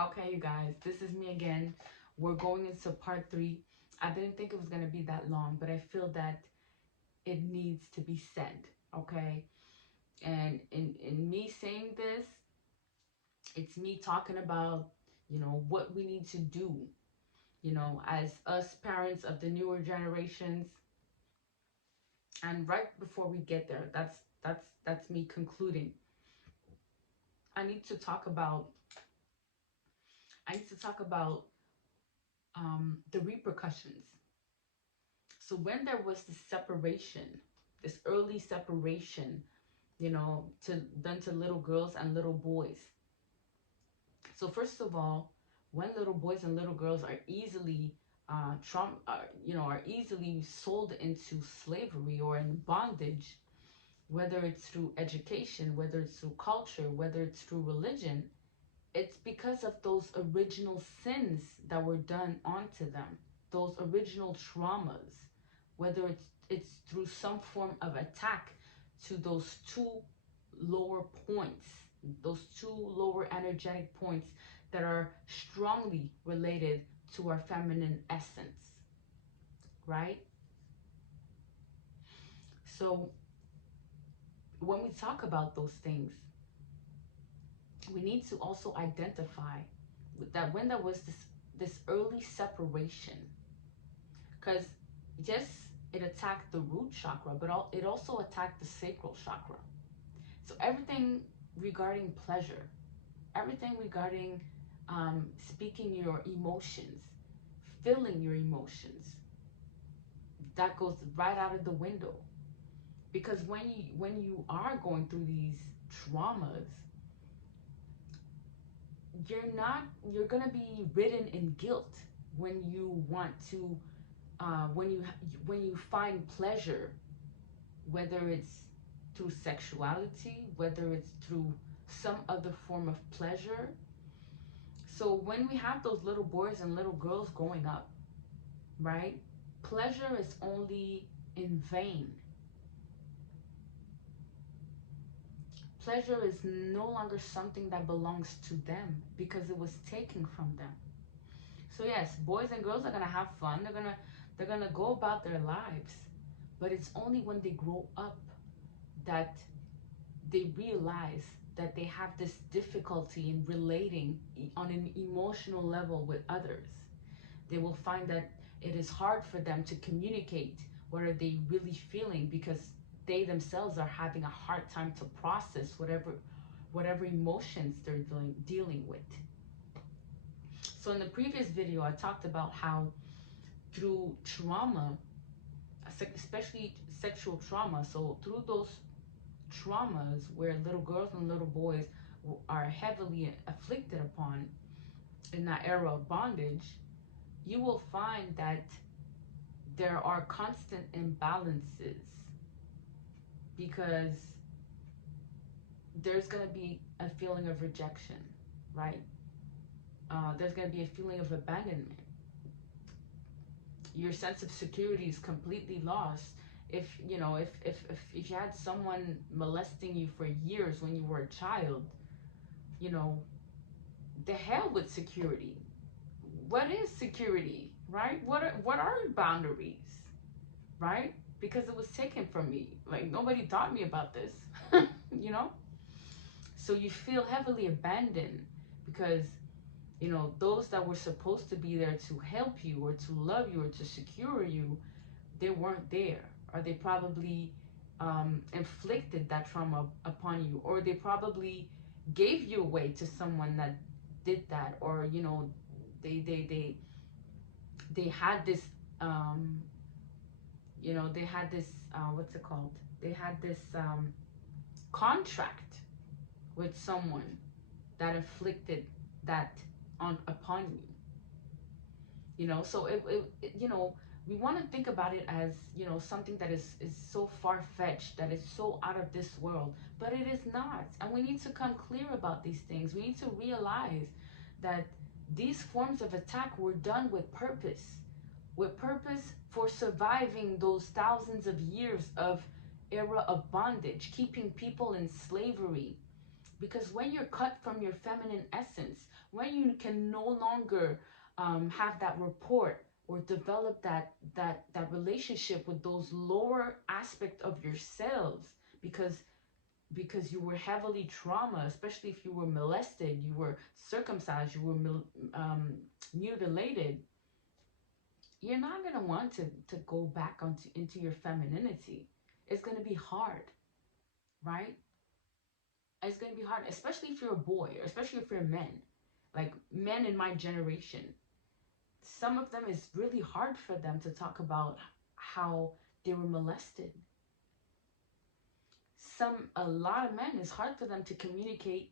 Okay, you guys, this is me again. We're going into part three. I didn't think it was going to be that long, but I feel that it needs to be said, okay? And in me saying this, it's me talking about, what we need to do, as us parents of the newer generations. And right before we get there, that's me concluding. I need to talk about I need to talk about the repercussions. So when there was this separation, this early separation, to little girls and little boys. So first of all, when little boys and little girls are easily are easily sold into slavery or in bondage, whether it's through education, whether it's through culture, whether it's through religion, it's because of those original sins that were done onto them, those original traumas, whether it's through some form of attack to those two lower points, those two lower energetic points that are strongly related to our feminine essence, right? So when we talk about those things, we need to also identify that when there was this early separation, because yes, it attacked the root chakra, but it also attacked the sacral chakra. So everything regarding pleasure, everything regarding speaking your emotions, feeling your emotions, that goes right out of the window. Because when you are going through these traumas, you're gonna be ridden in guilt when you want to when you find pleasure, whether it's through sexuality, whether it's through some other form of pleasure. So when we have those little boys and little girls growing up, right? Pleasure is only in vain. Pleasure is no longer something that belongs to them because it was taken from them. So yes, boys and girls are gonna have fun. They're gonna go about their lives, but it's only when they grow up that they realize that they have this difficulty in relating on an emotional level with others. They will find that it is hard for them to communicate what are they really feeling because they themselves are having a hard time to process whatever emotions they're dealing with. So in the previous video, I talked about how through trauma, especially sexual trauma, so through those traumas where little girls and little boys are heavily afflicted upon in that era of bondage, you will find that there are constant imbalances because there's going to be a feeling of rejection, right? There's going to be a feeling of abandonment. Your sense of security is completely lost if if you had someone molesting you for years when you were a child. you know the hell with security. What is security, right? What are boundaries, right? Because it was taken from me. Like, nobody taught me about this. you know so you feel heavily abandoned because those that were supposed to be there to help you or to love you or to secure you, they weren't there, or they probably inflicted that trauma upon you, or they probably gave you away to someone that did that, or they had this um, they had this what's it called? They had this contract with someone that inflicted that on upon you. So we want to think about it as something that is so far-fetched, that is so out of this world, but it is not. And we need to come clear about these things. We need to realize that these forms of attack were done with purpose for surviving those thousands of years of era of bondage, keeping people in slavery, Because when you're cut from your feminine essence, when you can no longer have that rapport or develop that relationship with those lower aspect of yourselves, because you were heavily trauma, especially if you were molested, you were circumcised, you were mutilated, you're not going to want to go back into your femininity. It's going to be hard, right? It's going to be hard, especially if you're a boy, or especially if you're men. Like men in my generation, some of them is really hard for them to talk about how they were molested. A lot of men, it's hard for them to communicate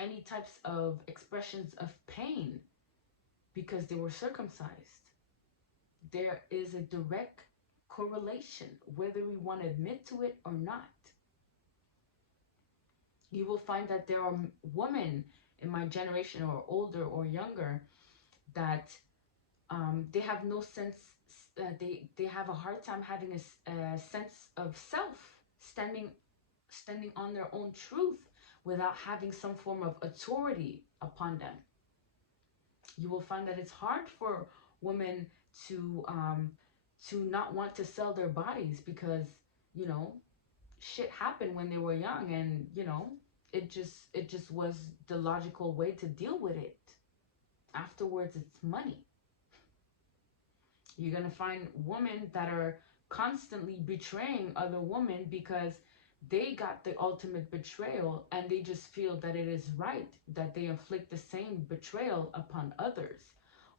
any types of expressions of pain because they were circumcised. There is a direct correlation, whether we want to admit to it or not. You will find that there are women in my generation, or older or younger, that they have no sense, they have a hard time having a sense of self, standing on their own truth without having some form of authority upon them. You will find that it's hard for women to not want to sell their bodies because, you know, shit happened when they were young, and you know, it just was the logical way to deal with it. Afterwards, it's money. You're gonna find women that are constantly betraying other women because they got the ultimate betrayal, and they just feel that it is right that they inflict the same betrayal upon others,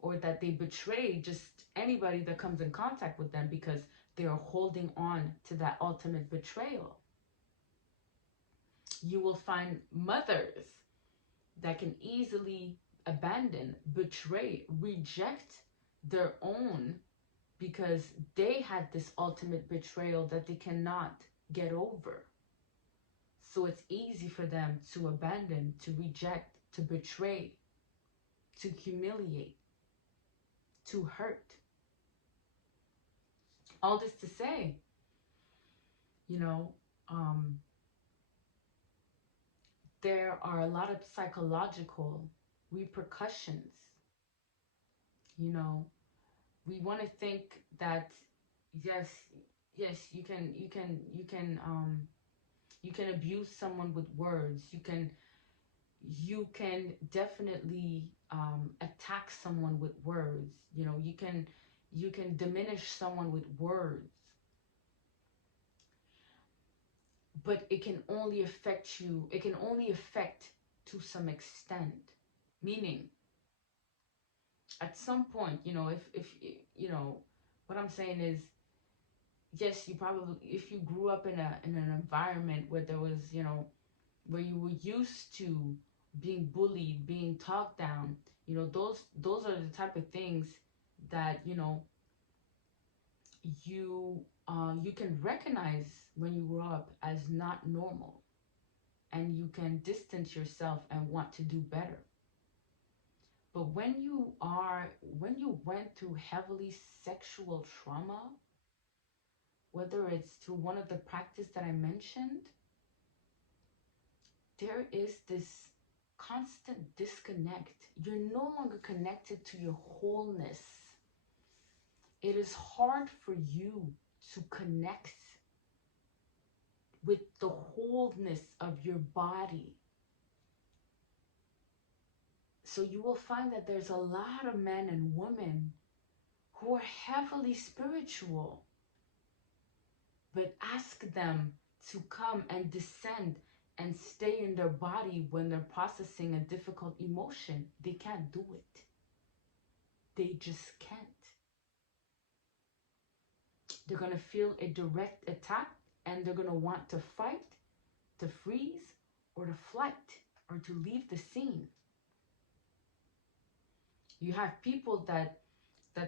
or that they betray just anybody that comes in contact with them because they are holding on to that ultimate betrayal. You will find mothers that can easily abandon, betray, reject their own because they had this ultimate betrayal that they cannot get over. So it's easy for them to abandon, to reject, to betray, to humiliate, to hurt. All this to say, you know, there are a lot of psychological repercussions. You know, we want to think that yes, you can abuse someone with words. You can definitely attack someone with words. You know, you can diminish someone with words, but it can only affect you. It can only affect to some extent. Meaning, at some point, you know, if you know, what I'm saying is, yes, you probably, if you grew up in an environment where there was, you know, where you were used to being bullied, being talked down, you know, those are the type of things that, you know, you can recognize when you grow up as not normal, and you can distance yourself and want to do better. But when you went through heavily sexual trauma, whether it's through one of the practice that I mentioned, there is this constant disconnect. You're no longer connected to your wholeness. It is hard for you to connect with the wholeness of your body. So you will find that there's a lot of men and women who are heavily spiritual, but ask them to come and descend and stay in their body when they're processing a difficult emotion. They can't do it. They just can't. They're going to feel a direct attack, and they're going to want to fight, to freeze, or to flight, or to leave the scene. You have people that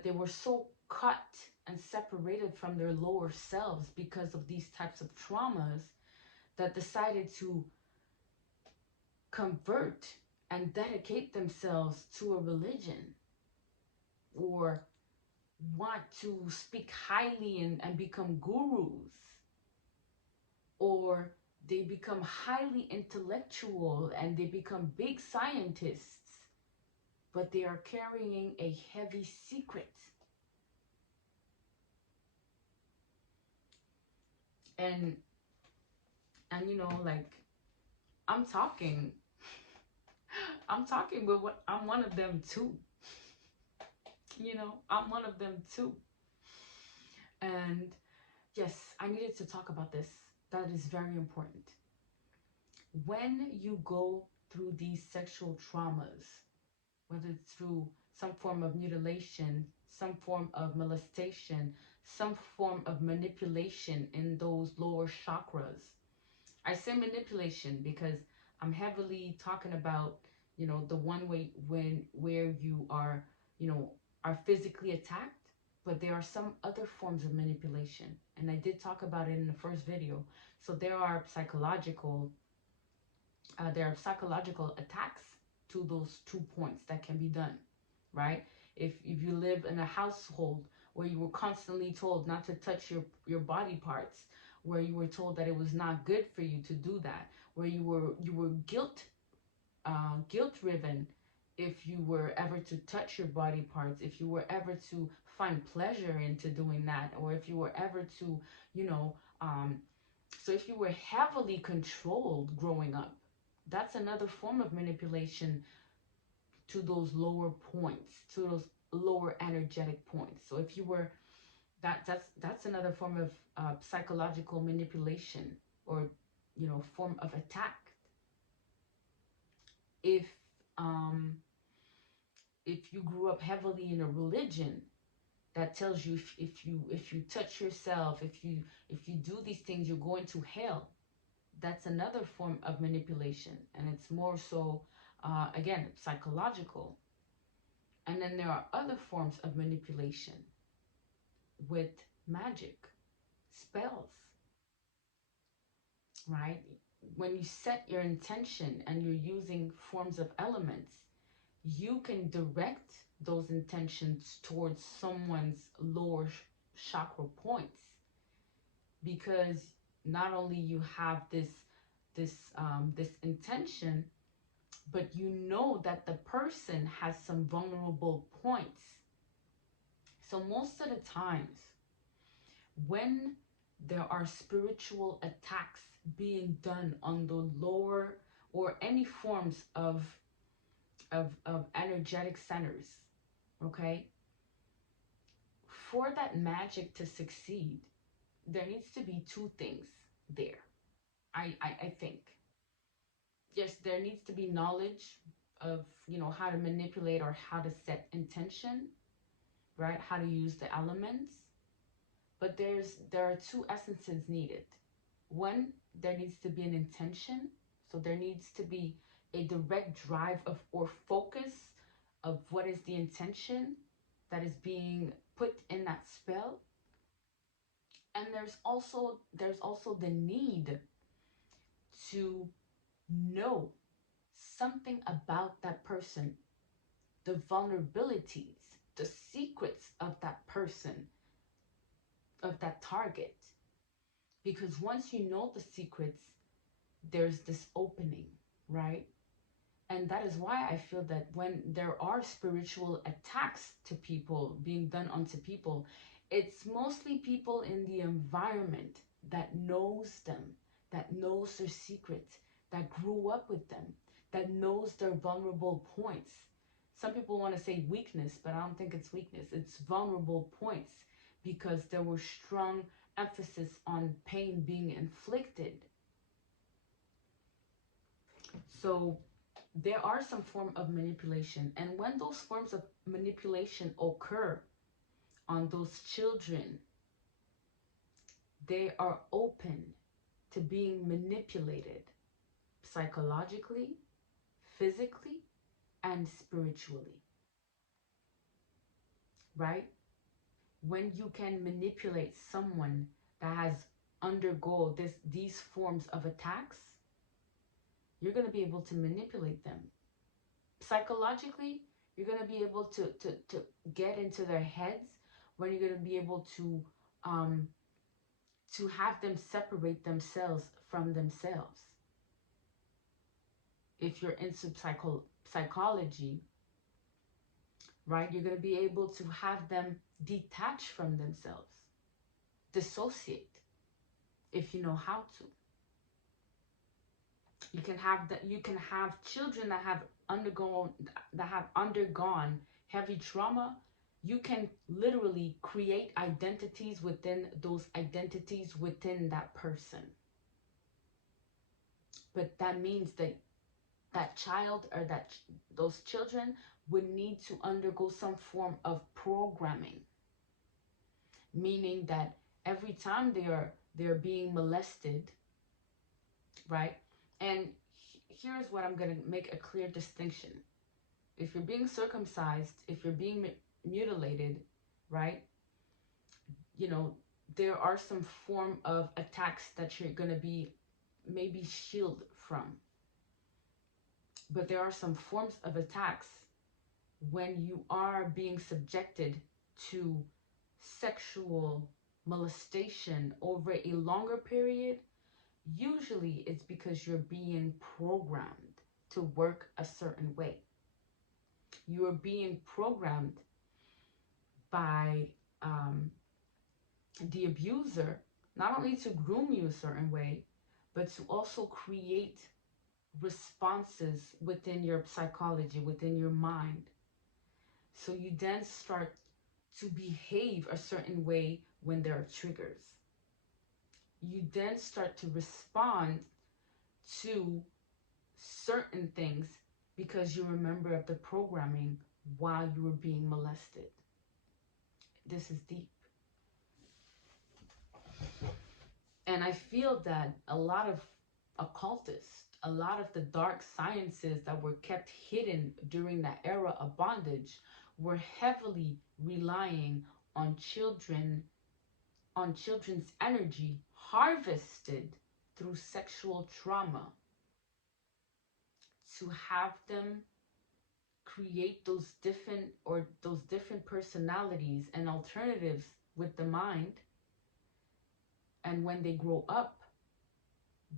they were so cut and separated from their lower selves because of these types of traumas, that decided to convert and dedicate themselves to a religion, or want to speak highly and become gurus, or they become highly intellectual and they become big scientists, but they are carrying a heavy secret. And you know, like, I'm talking with what I'm one of them too. You know, I'm one of them too. And yes, I needed to talk about this. That is very important. When you go through these sexual traumas, whether it's through some form of mutilation, some form of molestation, some form of manipulation in those lower chakras. I say manipulation because I'm heavily talking about, you know, the one way when where you are, you know, are physically attacked, but there are some other forms of manipulation. And I did talk about it in the first video. So there are psychological attacks to those 2 points that can be done, right? If you live in a household where you were constantly told not to touch your body parts, where you were told that it was not good for you to do that, where you were guilt driven if you were ever to touch your body parts, if you were ever to find pleasure into doing that, or if you were ever to, you know, so if you were heavily controlled growing up, that's another form of manipulation to those lower points, to those lower energetic points. So if you were that's another form of psychological manipulation, or, you know, form of attack. If um if you grew up heavily in a religion that tells you if you touch yourself, if you do these things, you're going to hell, that's another form of manipulation, and it's more so, again, psychological. And then there are other forms of manipulation with magic, spells, right? When you set your intention and you're using forms of elements, you can direct those intentions towards someone's lower chakra points, because not only you have this intention, but you know that the person has some vulnerable points. So most of the times when there are spiritual attacks being done on the lower, or any forms of energetic centers, okay, for that magic to succeed, there needs to be two things there. I think. Yes, there needs to be knowledge of, you know, how to manipulate or how to set intention, right? How to use the elements. But there are two essences needed. One, there needs to be an intention. So there needs to be a direct drive of, or focus of, what is the intention that is being put in that spell. And there's also the need to know something about that person, the vulnerabilities, the secrets of that person, of that target. Because once you know the secrets, there's this opening, right? And that is why I feel that when there are spiritual attacks to people being done onto people, it's mostly people in the environment that knows them, that knows their secrets, that grew up with them, that knows their vulnerable points. Some people want to say weakness, but I don't think it's weakness. It's vulnerable points, because there was strong emphasis on pain being inflicted. So there are some form of manipulation, and when those forms of manipulation occur on those children, they are open to being manipulated psychologically, physically, and spiritually, right? When you can manipulate someone that has undergo these forms of attacks, you're going to be able to manipulate them psychologically. You're going to be able to get into their heads, when you're going to be able to um, to have them separate themselves from themselves. If you're into psychology, right, you're going to be able to have them detach from themselves, dissociate, if you know how to. You can have children that have undergone heavy trauma. You can literally create identities within those identities within that person. But that means that that child or those children would need to undergo some form of programming, meaning that every time they're being molested, right? And here's what I'm going to make a clear distinction. If you're being circumcised, if you're being mutilated, right? You know, there are some form of attacks that you're going to be maybe shielded from. But there are some forms of attacks when you are being subjected to sexual molestation over a longer period. Usually it's because you're being programmed to work a certain way. You are being programmed by the abuser, not only to groom you a certain way, but to also create responses within your psychology, within your mind. So you then start to behave a certain way when there are triggers. You then start to respond to certain things because you remember of the programming while you were being molested. This is deep. And I feel that a lot of occultists, a lot of the dark sciences that were kept hidden during that era of bondage were heavily relying on children's energy harvested through sexual trauma to have them create those different personalities and alternatives with the mind. And when they grow up,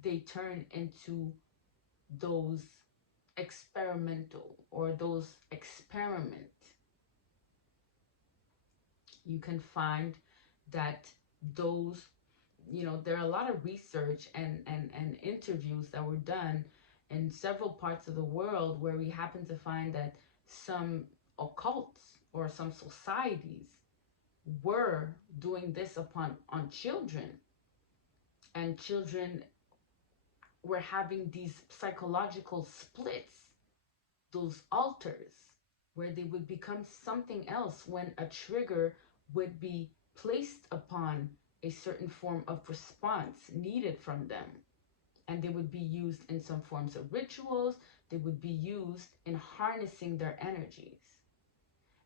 they turn into those experimental or those experiment. You can find that those, there are a lot of research and interviews that were done in several parts of the world where we happen to find that some occults or some societies were doing this on children, and children were having these psychological splits, those alters, where they would become something else when a trigger would be placed upon a certain form of response needed from them. And they would be used in some forms of rituals. They would be used in harnessing their energies.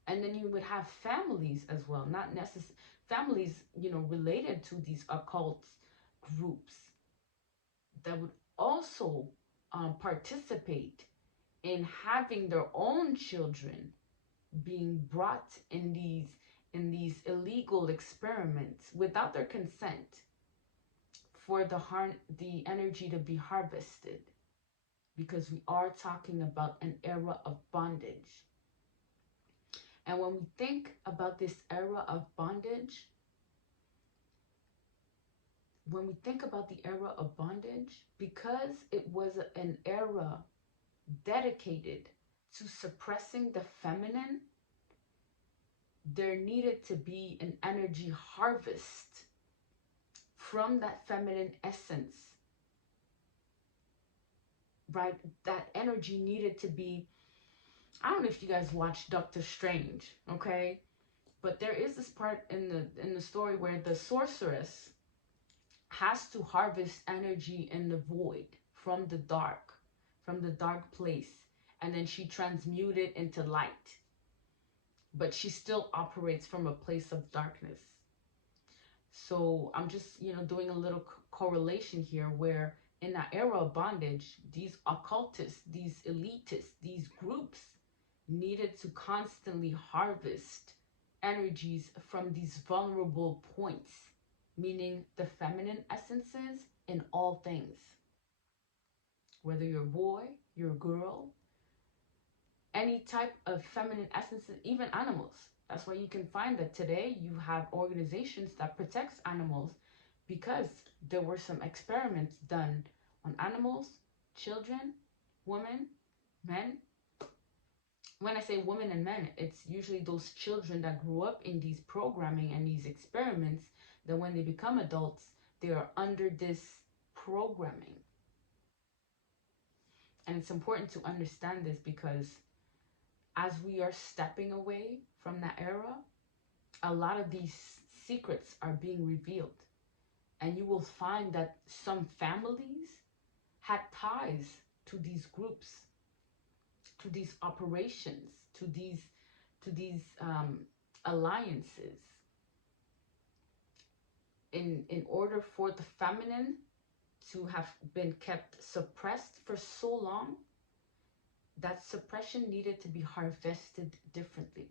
And then you would have families as well, not necessarily families, related to these occult groups that would also participate in having their own children being brought in these illegal experiments without their consent for the energy to be harvested, because we are talking about an era of bondage. And when we think about this era of bondage, because it was an era dedicated to suppressing the feminine, there needed to be an energy harvest from that feminine essence, right? That energy needed to be, I don't know if you guys watch Doctor Strange, okay? But there is this part in the story where the sorceress has to harvest energy in the void from the dark place, and then she transmute it into light. But she still operates from a place of darkness. So I'm just, doing a little correlation here where in that era of bondage, these occultists, these elitists, these groups needed to constantly harvest energies from these vulnerable points meaning the feminine essences in all things. Whether you're a boy, you're a girl, any type of feminine essences, even animals. That's why you can find that today you have organizations that protects animals because there were some experiments done on animals, children, women, men. When I say women and men, it's usually those children that grew up in these programming and these experiments that when they become adults, they are under this programming. And it's important to understand this because as we are stepping away from that era, a lot of these secrets are being revealed. And you will find that some families had ties to these groups, to these operations, to these alliances. In order for the feminine to have been kept suppressed for so long, that suppression needed to be harvested differently.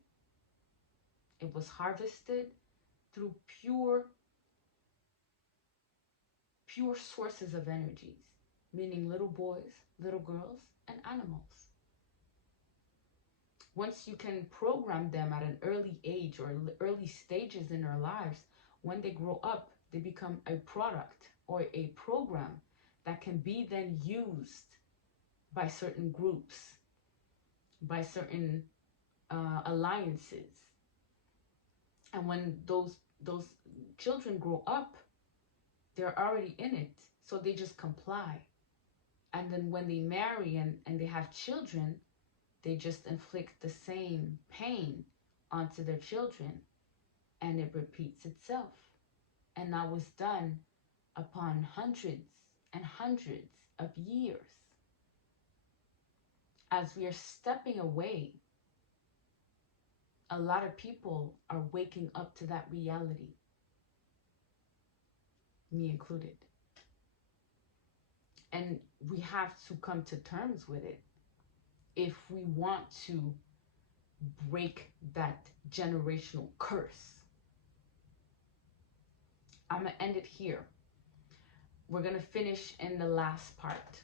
It was harvested through pure sources of energies, meaning little boys, little girls, and animals. Once you can program them at an early age or early stages in their lives, when they grow up, they become a product or a program that can be then used by certain groups, by certain alliances. And when those children grow up, they're already in it, so they just comply. And then when they marry and they have children, they just inflict the same pain onto their children, and it repeats itself. And that was done upon hundreds and hundreds of years. As we are stepping away, a lot of people are waking up to that reality, me included. And we have to come to terms with it if we want to break that generational curse. I'm going to end it here. We're going to finish in the last part.